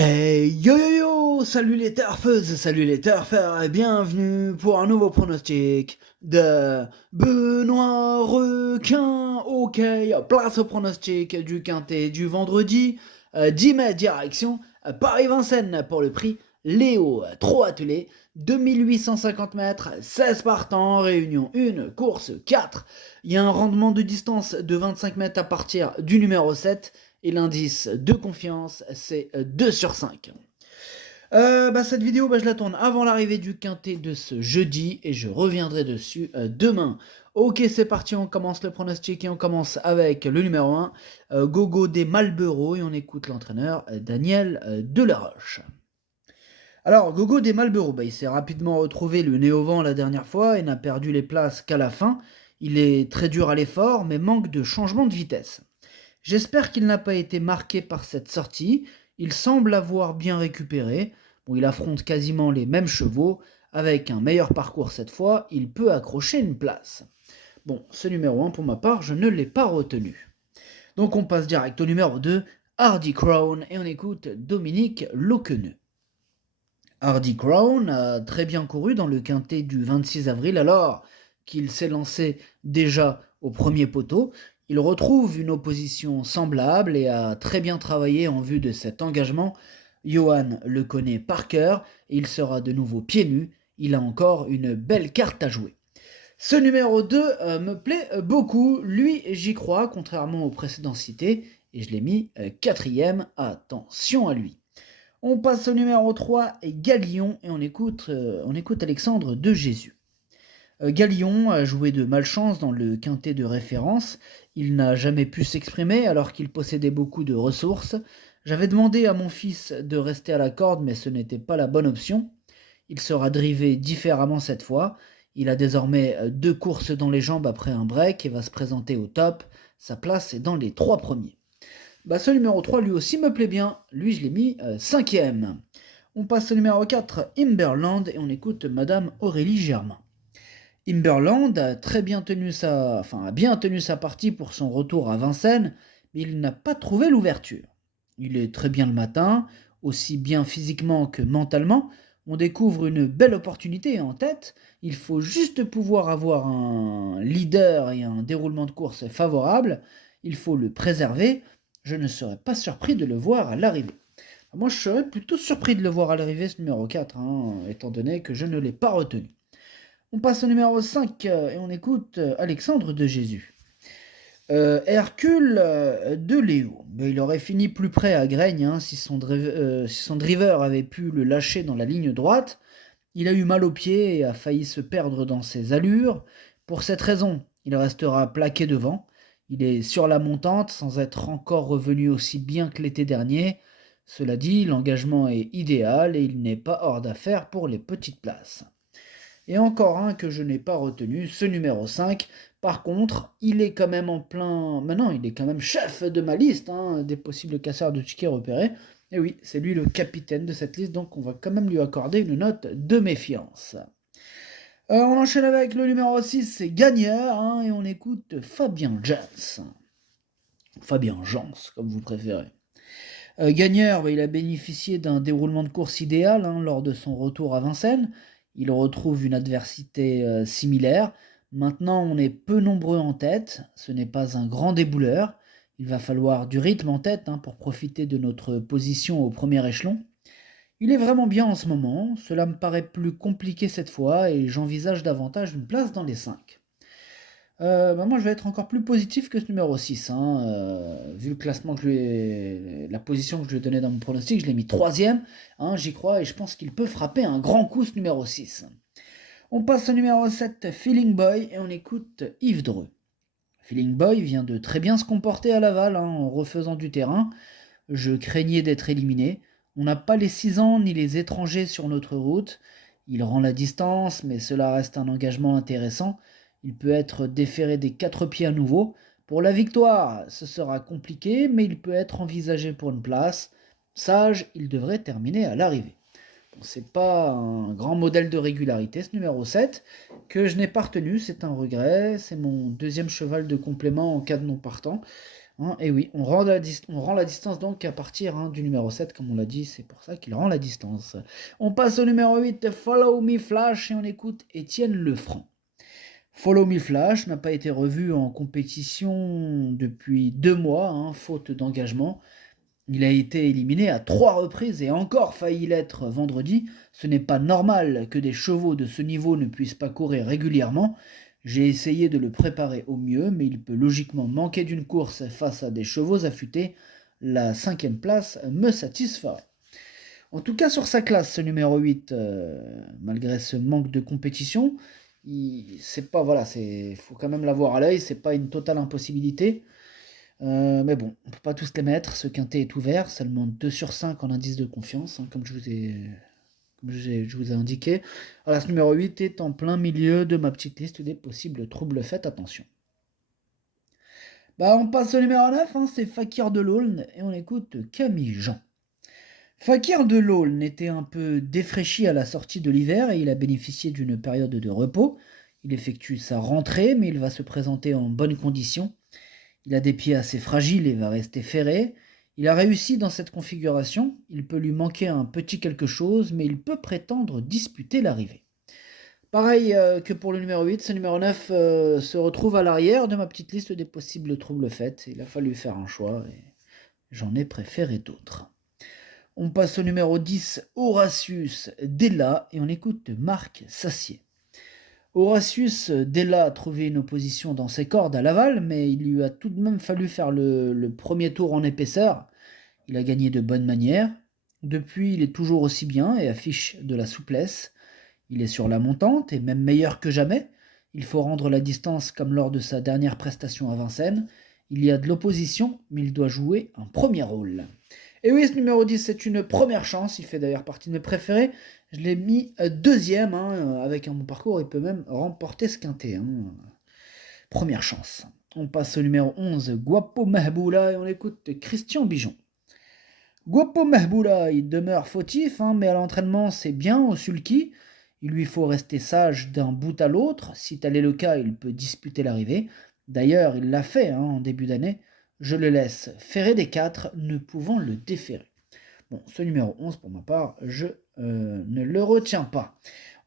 Hey yo yo yo, salut les turfeuses, salut les turfeurs et bienvenue pour un nouveau pronostic de Benoît Requin. Ok, place au pronostic du quintet du vendredi 10 mai direction Paris-Vincennes pour le prix Léo Trop attelé, 2850 mètres, 16 partants, réunion 1, course 4. Il y a un rendement de distance de 25 mètres à partir du numéro 7 et l'indice de confiance, c'est 2 sur 5. Cette vidéo, je la tourne avant l'arrivée du quintet de ce jeudi et je reviendrai dessus demain. Ok, c'est parti, on commence le pronostic et on commence avec le numéro 1, Gogo des Malboro, et on écoute l'entraîneur Daniel Delaroche. Alors, Gogo des Malboro, il s'est rapidement retrouvé le nez au vent la dernière fois et n'a perdu les places qu'à la fin. Il est très dur à l'effort, mais manque de changement de vitesse. J'espère qu'il n'a pas été marqué par cette sortie. Il semble avoir bien récupéré. Bon, il affronte quasiment les mêmes chevaux. Avec un meilleur parcours cette fois, il peut accrocher une place. Bon, ce numéro 1, pour ma part, je ne l'ai pas retenu. Donc on passe direct au numéro 2, Hardy Crown, et on écoute Dominique Loqueneux. Hardy Crown a très bien couru dans le quintet du 26 avril alors qu'il s'est lancé déjà au premier poteau. Il retrouve une opposition semblable et a très bien travaillé en vue de cet engagement. Johan le connaît par cœur et il sera de nouveau pieds nus. Il a encore une belle carte à jouer. Ce numéro 2 me plaît beaucoup. Lui, j'y crois, contrairement aux précédents cités, et je l'ai mis quatrième. Attention à lui. On passe au numéro 3, Galion, et on écoute Alexandre de Jésus. Galion a joué de malchance dans le quintet de référence. Il n'a jamais pu s'exprimer alors qu'il possédait beaucoup de ressources. J'avais demandé à mon fils de rester à la corde, mais ce n'était pas la bonne option. Il sera drivé différemment cette fois. Il a désormais 2 courses dans les jambes après un break et va se présenter au top. Sa place est dans les 3 premiers. Ce numéro 3 lui aussi me plaît bien. Lui, je l'ai mis 5ème. On passe au numéro 4, Imberland, et on écoute Madame Aurélie Germain. Imberland a bien tenu sa partie pour son retour à Vincennes, mais il n'a pas trouvé l'ouverture. Il est très bien le matin, aussi bien physiquement que mentalement. On découvre une belle opportunité en tête. Il faut juste pouvoir avoir un leader et un déroulement de course favorable. Il faut le préserver. Je ne serais pas surpris de le voir à l'arrivée. Moi, je serais plutôt surpris de le voir à l'arrivée, ce numéro 4, étant donné que je ne l'ai pas retenu. On passe au numéro 5 et on écoute Alexandre de Jésus. Hercule de Léo. Il aurait fini plus près à Graigne si son driver avait pu le lâcher dans la ligne droite. Il a eu mal aux pieds et a failli se perdre dans ses allures. Pour cette raison, il restera plaqué devant. Il est sur la montante sans être encore revenu aussi bien que l'été dernier. Cela dit, l'engagement est idéal et il n'est pas hors d'affaire pour les petites places. Et encore un que je n'ai pas retenu, ce numéro 5. Par contre, il est quand même en plein... Maintenant, il est quand même chef de ma liste, des possibles casseurs de tickets repérés. Et oui, c'est lui le capitaine de cette liste, donc on va quand même lui accorder une note de méfiance. On enchaîne avec le numéro 6, c'est Gagneur, et on écoute Fabien Jans. Fabien Jans, comme vous préférez. Gagneur, il a bénéficié d'un déroulement de course idéal lors de son retour à Vincennes. Il retrouve une adversité similaire. Maintenant, on est peu nombreux en tête. Ce n'est pas un grand débouleur. Il va falloir du rythme en tête pour profiter de notre position au premier échelon. Il est vraiment bien en ce moment. Cela me paraît plus compliqué cette fois et j'envisage davantage une place dans les 5. Moi, je vais être encore plus positif que ce numéro 6. Vu le classement la position que je lui ai donnée dans mon pronostic, je l'ai mis 3ème. J'y crois et je pense qu'il peut frapper un grand coup ce numéro 6. On passe au numéro 7, Feeling Boy, et on écoute Yves Dreux. Feeling Boy vient de très bien se comporter à Laval en refaisant du terrain. Je craignais d'être éliminé. On n'a pas les 6 ans ni les étrangers sur notre route. Il rend la distance, mais cela reste un engagement intéressant. Il peut être déféré des 4 pieds à nouveau. Pour la victoire, ce sera compliqué, mais il peut être envisagé pour une place. Sage, il devrait terminer à l'arrivée. Bon, c'est pas un grand modèle de régularité, ce numéro 7, que je n'ai pas retenu, c'est un regret. C'est mon deuxième cheval de complément en cas de non partant. Hein, et oui, on rend la distance donc à partir du numéro 7, comme on l'a dit, c'est pour ça qu'il rend la distance. On passe au numéro 8, Follow Me Flash, et on écoute Étienne Lefranc. Follow Me Flash n'a pas été revu en compétition depuis 2 mois, faute d'engagement. Il a été éliminé à 3 reprises et encore failli l'être vendredi. Ce n'est pas normal que des chevaux de ce niveau ne puissent pas courir régulièrement. J'ai essayé de le préparer au mieux, mais il peut logiquement manquer d'une course face à des chevaux affûtés. La 5e place me satisferait. En tout cas, sur sa classe, ce numéro 8, malgré ce manque de compétition, c'est pas, voilà, faut quand même l'avoir à l'œil, c'est pas une totale impossibilité. Mais bon, on peut pas tous les mettre, ce quintet est ouvert, seulement 2 sur 5 en indice de confiance, comme je vous ai indiqué. Voilà, ce numéro 8 est en plein milieu de ma petite liste des possibles troubles, faites attention. On passe au numéro 9, c'est Fakir de l'Aulne, et on écoute Camille Jean. Fakir de l'Aulne était un peu défraîchi à la sortie de l'hiver et il a bénéficié d'une période de repos. Il effectue sa rentrée, mais il va se présenter en bonnes conditions. Il a des pieds assez fragiles et va rester ferré. Il a réussi dans cette configuration. Il peut lui manquer un petit quelque chose, mais il peut prétendre disputer l'arrivée. Pareil que pour le numéro 8, ce numéro 9 se retrouve à l'arrière de ma petite liste des possibles troubles faits. Il a fallu faire un choix et j'en ai préféré d'autres. On passe au numéro 10, Horatius Della, et on écoute Marc Sassier. Horatius Della a trouvé une opposition dans ses cordes à Laval, mais il lui a tout de même fallu faire le premier tour en épaisseur. Il a gagné de bonne manière. Depuis, il est toujours aussi bien et affiche de la souplesse. Il est sur la montante et même meilleur que jamais. Il faut rendre la distance comme lors de sa dernière prestation à Vincennes. Il y a de l'opposition, mais il doit jouer un premier rôle. Et oui, ce numéro 10, c'est une première chance. Il fait d'ailleurs partie de mes préférés. Je l'ai mis deuxième. Avec un bon parcours, il peut même remporter ce quintet. Première chance. On passe au numéro 11, Guapo Mahboula, et on écoute Christian Bijon. Guapo Mahboula, il demeure fautif, mais à l'entraînement, c'est bien au sulky. Il lui faut rester sage d'un bout à l'autre. Si tel est le cas, il peut disputer l'arrivée. D'ailleurs, il l'a fait en début d'année. Je le laisse ferrer des 4, ne pouvant le déférer. Bon, ce numéro 11, pour ma part, je ne le retiens pas.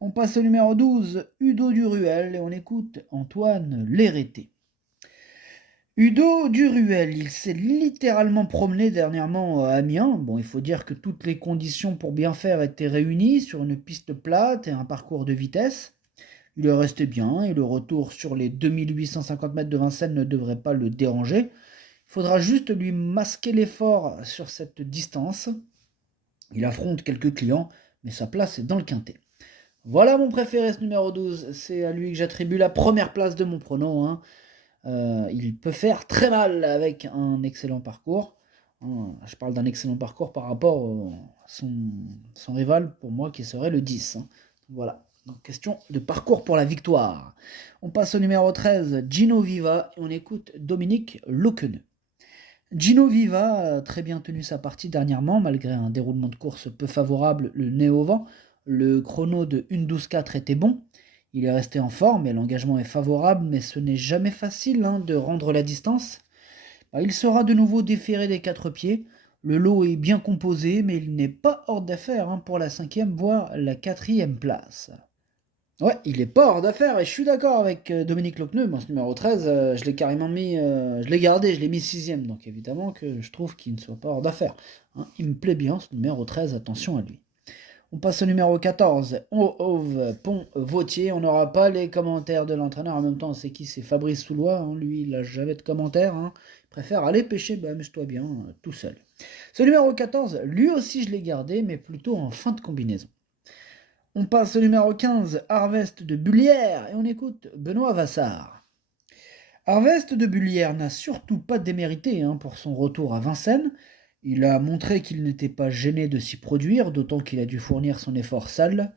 On passe au numéro 12, Udo Duruel, et on écoute Antoine Lérété. Udo Duruel, il s'est littéralement promené dernièrement à Amiens. Bon, il faut dire que toutes les conditions pour bien faire étaient réunies sur une piste plate et un parcours de vitesse. Il est resté bien et le retour sur les 2850 mètres de Vincennes ne devrait pas le déranger. Il faudra juste lui masquer l'effort sur cette distance. Il affronte quelques clients, mais sa place est dans le quintet. Voilà mon préféré, ce numéro 12. C'est à lui que j'attribue la première place de mon prono. Il peut faire très mal avec un excellent parcours. Je parle d'un excellent parcours par rapport à son rival, pour moi, qui serait le 10. Voilà. Donc, question de parcours pour la victoire. On passe au numéro 13, Gino Viva, et on écoute Dominique Loqueneux. Gino Viva a très bien tenu sa partie dernièrement, malgré un déroulement de course peu favorable, le nez au vent. Le chrono de 1:12,4 était bon. Il est resté en forme et l'engagement est favorable, mais ce n'est jamais facile de rendre la distance. Il sera de nouveau déféré des 4 pieds. Le lot est bien composé, mais il n'est pas hors d'affaire pour la 5e, voire la 4e place. Ouais, il est pas hors d'affaire et je suis d'accord avec Dominique Loqueneux. Moi, ce numéro 13, je l'ai carrément mis, je l'ai gardé, je l'ai mis 6e. Donc évidemment que je trouve qu'il ne soit pas hors d'affaire. Il me plaît bien, ce numéro 13, attention à lui. On passe au numéro 14, Ove Pont-Vautier. On n'aura pas les commentaires de l'entraîneur. En même temps, c'est qui? C'est Fabrice Soulois. Lui, il n'a jamais de commentaires. Il préfère aller pêcher, amuse-toi bien, tout seul. Ce numéro 14, lui aussi, je l'ai gardé, mais plutôt en fin de combinaison. On passe au numéro 15, Harvest de Bullière, et on écoute Benoît Vassard. Harvest de Bullière n'a surtout pas démérité pour son retour à Vincennes. Il a montré qu'il n'était pas gêné de s'y produire, d'autant qu'il a dû fournir son effort seul.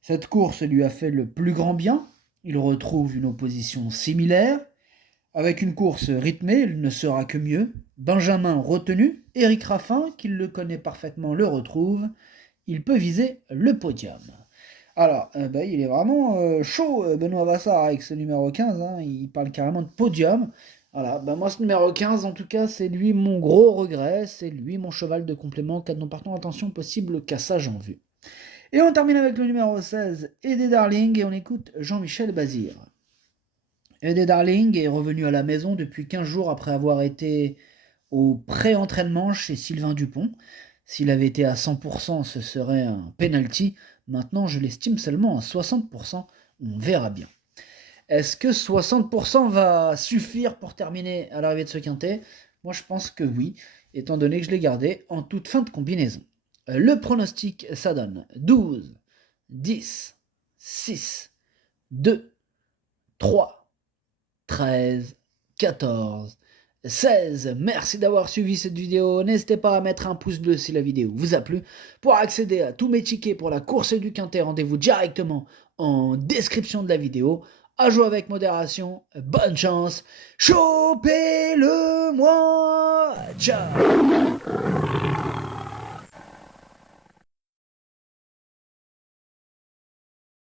Cette course lui a fait le plus grand bien. Il retrouve une opposition similaire. Avec une course rythmée, il ne sera que mieux. Benjamin retenu, Éric Raffin, qui le connaît parfaitement, le retrouve. Il peut viser le podium. Alors, il est vraiment chaud, Benoît Vassard, avec ce numéro 15. Il parle carrément de podium. Voilà, bah, moi, ce numéro 15, en tout cas, c'est lui mon gros regret, c'est lui mon cheval de complément, 4 non partants, attention, possible cassage en vue. Et on termine avec le numéro 16, Eddie Darling, et on écoute Jean-Michel Bazir. Eddie Darling est revenu à la maison depuis 15 jours après avoir été au pré-entraînement chez Sylvain Dupont. S'il avait été à 100%, ce serait un penalty. Maintenant, je l'estime seulement à 60%. On verra bien. Est-ce que 60% va suffire pour terminer à l'arrivée de ce quintet? Moi, je pense que oui, étant donné que je l'ai gardé en toute fin de combinaison. Le pronostic, ça donne 12, 10, 6, 2, 3, 13, 14, 16. Merci d'avoir suivi cette vidéo. N'hésitez pas à mettre un pouce bleu si la vidéo vous a plu. Pour accéder à tous mes tickets pour la course du quintet, rendez-vous directement en description de la vidéo. À jouer avec modération. Bonne chance. Chopez-le moi. Ciao.